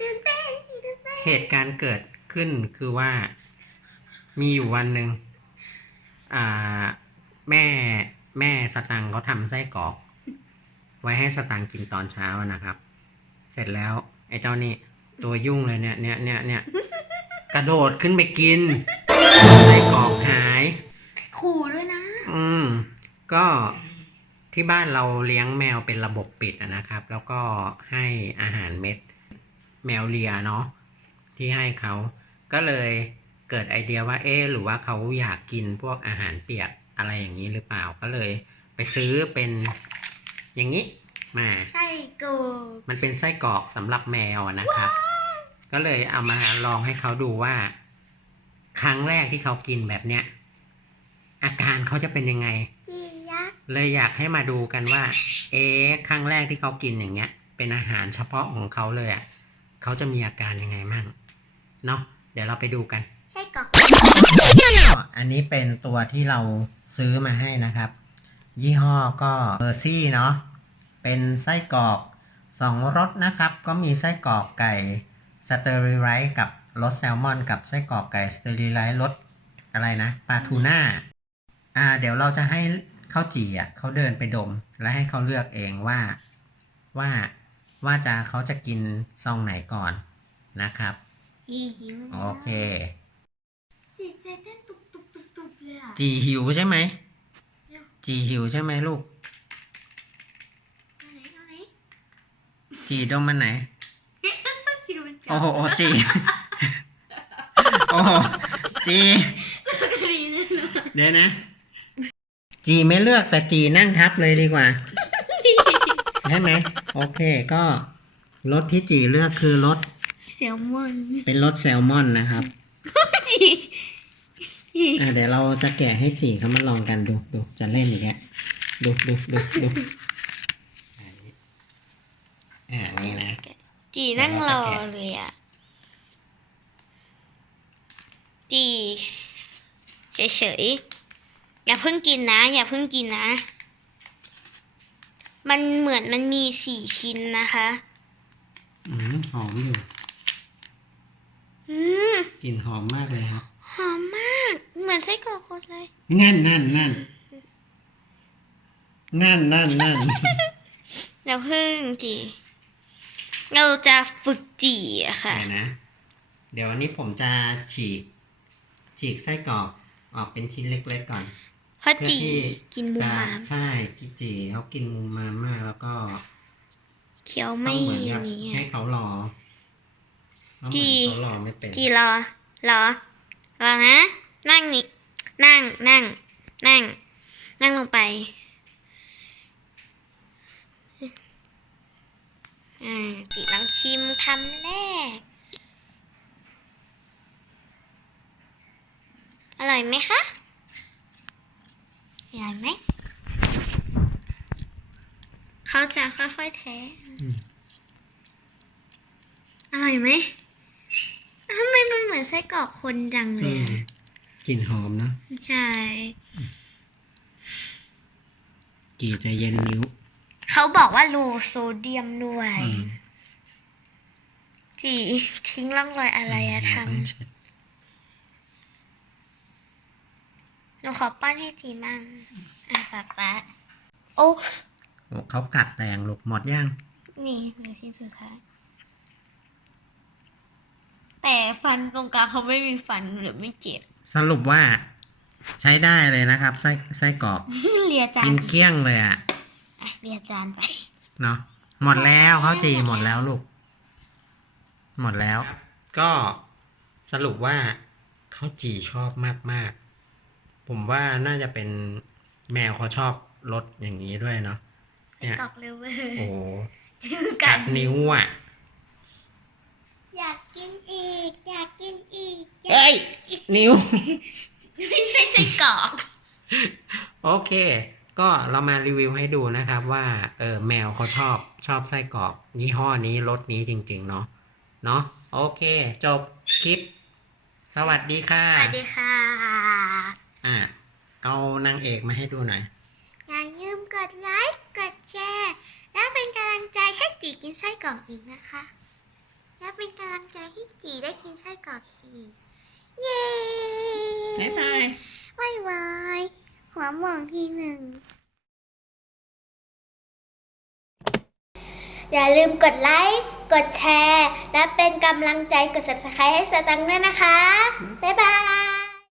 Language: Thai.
ตื่นเต้นจีตื่นเต้นเหตุการณ์เกิดขึ้นคือว่ามีอยู่วันหนึ่งอ่า แม่แม่สตังค์เขาทำไส้กรอก ไว้ให้สตังค์กินตอนเช้านะครับ เสร็จแล้ว ไอ้เจ้านี่ ตัวยุ่งเลยเนี่ยเนี่ยเนี่ยเนี่ยกระโดดขึ้นไปกินไส้กรอกหาย ขู่ด้วยนะ อืม ก็ที่บ้านเราเลี้ยงแมวเป็นระบบปิดอะนะครับ แล้วก็ให้อาหารเม็ด แมวเลียเนาะที่ให้เขาก็เลยเกิดไอเดียว่าเอ๊ะหรือว่าเขาอยากกินพวกอาหารเปียกอะไรอย่างนี้หรือเปล่าก็เลย ไปซื้อเป็นอย่างนี้มาใช่กูมันเป็นไส้กรอกสำหรับแมวอะนะครับ ก็เลยเอามาลองให้เขาดูว่า ครั้งแรกที่เขากินแบบเนี้ยอาการเขาจะเป็นยังไงจียักษ์เลยอยากให้มาดูกันว่า เอ๊ะครั้งแรกที่เขากินอย่างเงี้ย เป็นอาหารเฉพาะของเขาเลยอะ เขาจะมีอาการยังไงมั่งเนาะเดี๋ยวเราไปดูกัน ใช่กรอกอันนี้เป็นตัวที่เราซื้อมาให้นะครับ ยี่ห้อก็เบอร์ซี่เนาะเป็นไส้กรอกสองรสนะครับ ก็มีไส้กรอกไก่สเตอริไลท์กับรสแซลมอน กับไส้กรอกไก่สเตอริไลท์รสอะไรนะปลาทูน่าอ่า เดี๋ยวเราจะให้ข้าวจี่อะเขาเดินไปดม และให้เขาเลือกเองว่าว่า ว่าจะเขาจะกินซองไหนก่อนนะครับ จีหิวโอเคจีใจเต้นตุบตุบตุบตุบเลยอะ จีหิวใช่ไหมเร็วจีหิวใช่ไหมลูก เอาไหนเอาไหนจีดมมันไหน คิวมันจัโอ้โหจี โอ้โหจี ดีแน่นอนเดี๋ยวนะ จีไม่เลือกแต่จีนั่งทับเลยดีกว่า ใช่ไหมโอเคก็รสที่จีเลือกคือรสแซลมอนเป็นรสแซลมอนนะครับจีจีอะเดี๋ยวเราจะแกะให้จีเขามาลองกันดูดูจะเล่นอีกแล้วดูดูดูดูอ่านี่นะจีนั่งรอเลยอะจีเฉยๆอย่าเพิ่งกินนะ อย่าเพิ่งกินนะ มันเหมือนมันมีสี่ชิ้นนะคะ อืมหอมอยู่อืมกลิ่นหอมมากเลยครับหอมมาก เหมือนไส้กรอกคนเลย นั่นนั่นนั่นนั่นนั่นนั่นอย่าเพิ่งจี เราจะฝึกจีอะค่ะ เดี๋ยวนะ เดี๋ยววันนี้ผมจะฉีก ฉีกไส้กรอกออกเป็นชิ้นเล็กๆก่อน เพราะเพื่อจี ที่กินมูจะมามใช่จีจีเขากินมูมามากแล้วก็เคี้ยวต้ไม่องเหมือนกับนี้ให้เขารอเพราะเหจีมือนเขารอไม่เป็นจีรอรอรอนะ นั่งนี่นั่งนั่ง นั่ง นั่งลงไปอ่าจีลองชิมคำแรก อร่อยไหมคะ อร่อยไหม เขาจะค่อยๆแท้อร่อยไหมทำไมมันเหมือนไส้กรอกคนจังเลอืยมอะกลิ่นหอมเนอะใช่จีจะเย็นนิ้วเขาบอกว่าโลโซเดียมด้วยอืมจีทิ้งร่องรอยอะไรอะทเราต้องเช็ดำห นูขอป้อนให้จีมั่งอะป๊าป๊าโอ้โอ้เขากัดแรงลูกหมดยัง นี่เหลือชิ้นสุดท้าย แต่ฟันตรงกลางเขาไม่มีฟันหรือไม่เจ็บ สรุปว่า ใช้ได้เลยนะครับ ไส้ไส้กรอกเลียจากินนเกลี้ยงเลยอะอะเลียจานไป เนาะหมดแล้วข้าวจีหมดแล้วลูก หมดแล้ว ก็สรุปว่าข้าวจีชอบมาก ๆ ผมว่าน่าจะเป็นแมวเขาชอบรสอย่างนี้ด้วยเนาะเนี่ยกรอกเร็วเว้ยโอ้โหชื่อกักันดนิ้วอะ อยากกินอีก อยากกินอีกเอ้ย นิ้ว ไม่ใช่ไส้กรอกโอเค ก็เรามารีวิวให้ดูนะครับว่า เออแมวเขาชอบชอบไส้กรอก ยี่ห้อนี้รสนี้จริง ๆ เนาะเนาะโอเค จบคลิป สวัสดีค่ะ สวัสดีค่ะอะ เอานางเอกมาให้ดูหน่อย อย่าลืมกดไลค์ กดแชร์ และเป็นกำลังใจให้จีกินไส้กรอกอีกนะคะ และเป็นลังใจให้จีได้กินไส้กรอกอีก เย้บ๊ายบายบายบายหัวหมองทีหนึ่ง อย่าลืมกดไลค์ กดแชร์ และเป็นกำลังใจกด subscribe ให้สตังค์ด้วยนะคะ บ๊ายบาย